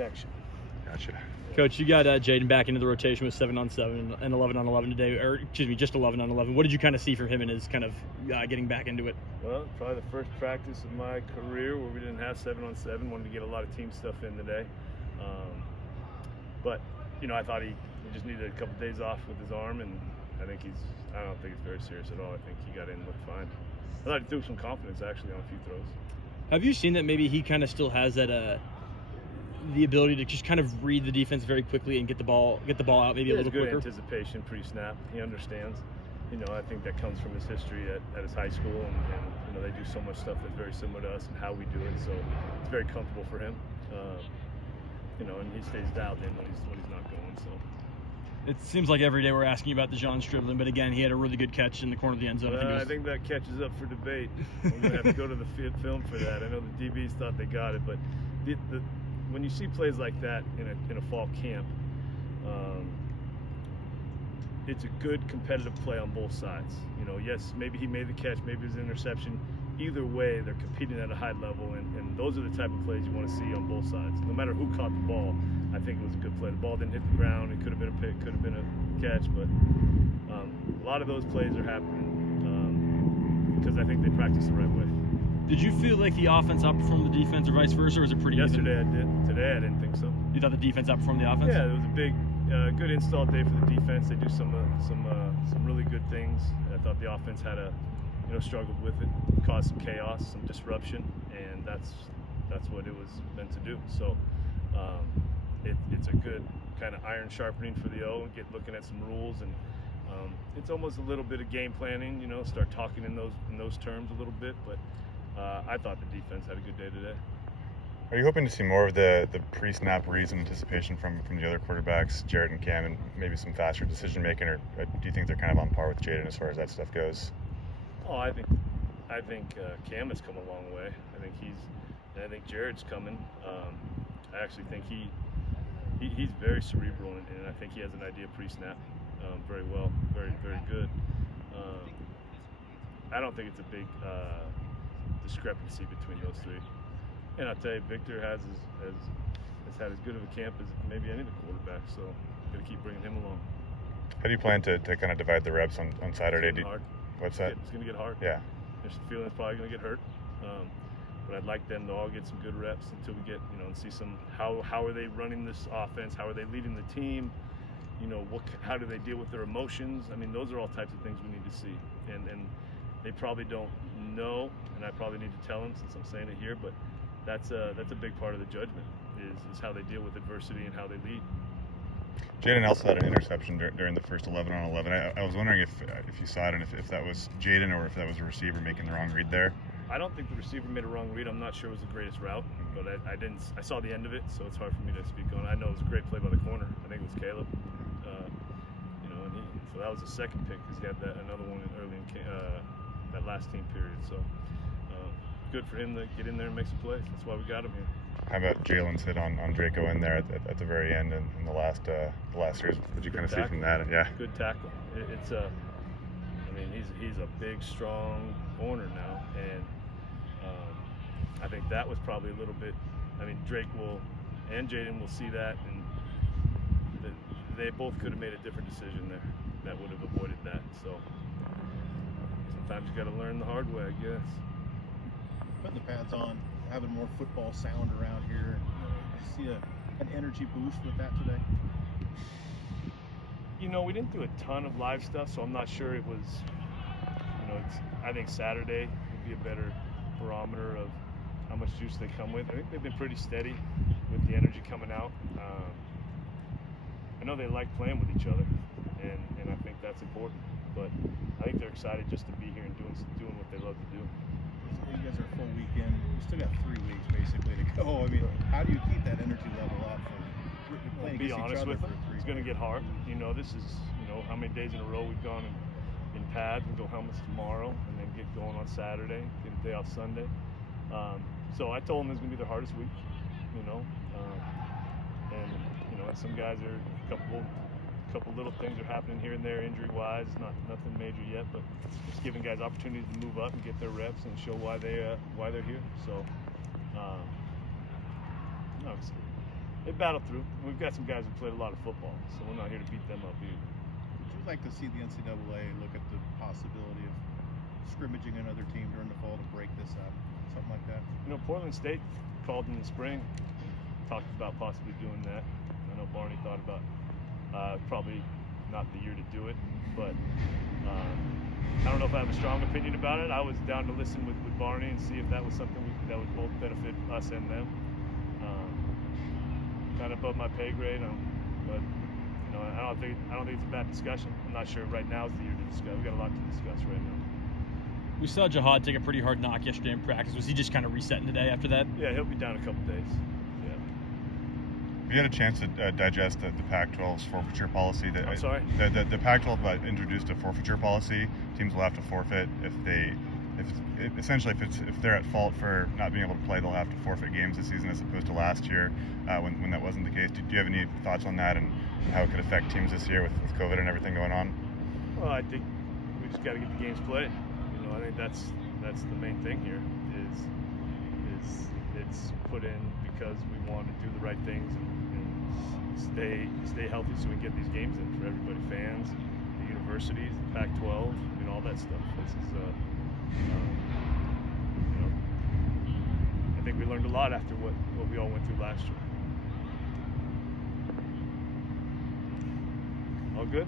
Action. Gotcha. Coach, you got Jaden back into the rotation with 7-on-7 and 11-on-11 today, or excuse me, just 11-on-11. What did you kind of see from him in his kind of getting back into it? Well, probably the first practice of my career where we didn't have 7-on-7. Wanted to get a lot of team stuff in today. But, I thought he just needed a couple days off with his arm, and I don't think it's very serious at all. I think he got in and looked fine. I thought he threw some confidence, actually, on a few throws. Have you seen that maybe he kind of still has that the ability to just kind of read the defense very quickly and get the ball out maybe a little good quicker? Anticipation pre-snap. He understands. I think that comes from his history at his high school, and they do so much stuff that's very similar to us and how we do it. So it's very comfortable for him. And he stays dialed in when he's not going. So it seems like every day we're asking you about the John Striblin, but again, he had a really good catch in the corner of the end zone. I think that catch is up for debate. We're gonna have to go to the film for that. I know the DBs thought they got it, but when you see plays like that in a fall camp, it's a good competitive play on both sides. Yes, maybe he made the catch, maybe it was an interception. Either way, they're competing at a high level, and those are the type of plays you want to see on both sides. No matter who caught the ball, I think it was a good play. The ball didn't hit the ground. It could have been a pick, could have been a catch, but a lot of those plays are happening because I think they practice the right way. Did you feel like the offense outperformed the defense or vice versa, or was it pretty Yesterday even? I did. Today I didn't think so. You thought the defense outperformed the offense? Yeah, it was a big, good install day for the defense. They do some really good things. I thought the offense had struggled with it, caused some chaos, some disruption, and that's what it was meant to do. So it's a good kind of iron sharpening for the O, and looking at some rules, and it's almost a little bit of game planning. Start talking in those terms a little bit. But I thought the defense had a good day today. Are you hoping to see more of the pre-snap reads and anticipation from the other quarterbacks, Jared and Cam, and maybe some faster decision making, or do you think they're kind of on par with Jaden as far as that stuff goes? Oh, I think Cam has come a long way. I think Jared's coming. I actually think he's very cerebral, and I think he has an idea pre-snap very well, very very good. I don't think it's a big discrepancy between those three. And I'll tell you, Victor has had as good of a camp as maybe any of the quarterbacks, so I'm going to keep bringing him along. How do you plan to kind of divide the reps on Saturday? It's hard. What's that? It's going to get hard. Yeah. There's a feeling it's probably going to get hurt, but I'd like them to all get some good reps until we get, and see some how are they running this offense? How are they leading the team? How do they deal with their emotions? Those are all types of things we need to see, and they probably don't know, and I probably need to tell them since I'm saying it here, but that's a big part of the judgment is how they deal with adversity and how they lead. Jaden also had an interception during the first 11-on-11. I was wondering if you saw it and if that was Jaden or if that was a receiver making the wrong read there. I don't think the receiver made a wrong read. I'm not sure it was the greatest route, but I saw the end of it, so it's hard for me to speak on it. I know it was a great play by the corner. I think it was Caleb. So that was the second pick because he had another one early in that last team period. So good for him to get in there and make some plays. That's why we got him here. How about Jalen's hit on Draco in there at the very end in the last series? What did you kind of see from that? Yeah, good tackle. He's a big, strong corner now, and I think that was probably a little bit. Drake and Jaden will see that, and they both could have made a different decision there that would have avoided that. So sometimes you got to learn the hard way, I guess. Putting the pads on, having more football sound around here. Did you see an energy boost with that today? We didn't do a ton of live stuff, so I'm not sure it was. I think Saturday would be a better barometer of how much juice they come with. I think they've been pretty steady with the energy coming out. I know they like playing with each other, and I think that's important. But I think they're excited just to be here and doing what they love to do. You guys are a full weekend. You still got 3 weeks basically to go. How do you keep that energy level up for playing against each other? Be honest with them, it's going to get hard. Mm-hmm. This is how many days in a row we've gone in pads. We go helmets tomorrow, and then get going on Saturday. Get a day off Sunday. So I told them it's going to be their hardest week. And some guys are a couple little things are happening here and there injury-wise. Nothing major yet, but just giving guys opportunities to move up and get their reps and show why they're here. So, they battle through. We've got some guys who played a lot of football, so we're not here to beat them up either. Would you like to see the NCAA look at the possibility of scrimmaging another team during the fall to break this up? Something like that? You know, Portland State called in the spring, talked about possibly doing that. I know Barney thought about probably not the year to do it, but I don't know if I have a strong opinion about it. I was down to listen with Barney and see if that was something that would both benefit us and them. Kind of above my pay grade, but you know, I don't think it's a bad discussion. I'm not sure right now is the year to discuss. We got a lot to discuss right now. We saw Jihad take a pretty hard knock yesterday in practice. Was he just kind of resetting today after that? Yeah, he'll be down a couple days. Yeah. Have you had a chance to digest the Pac-12's forfeiture policy? I'm sorry? The Pac-12 introduced a forfeiture policy. Teams will have to forfeit if they're at fault for not being able to play, they'll have to forfeit games this season as opposed to last year when that wasn't the case. Do you have any thoughts on that and how it could affect teams this year with COVID and everything going on? Well, I think we just got to get the games played. You know, I think that's the main thing here. Is it's put in because we want to do the right things and stay healthy so we can get these games in for everybody, fans, the universities, the Pac-12, and all that stuff. This is you know, I think we learned a lot after what we all went through last year. All good?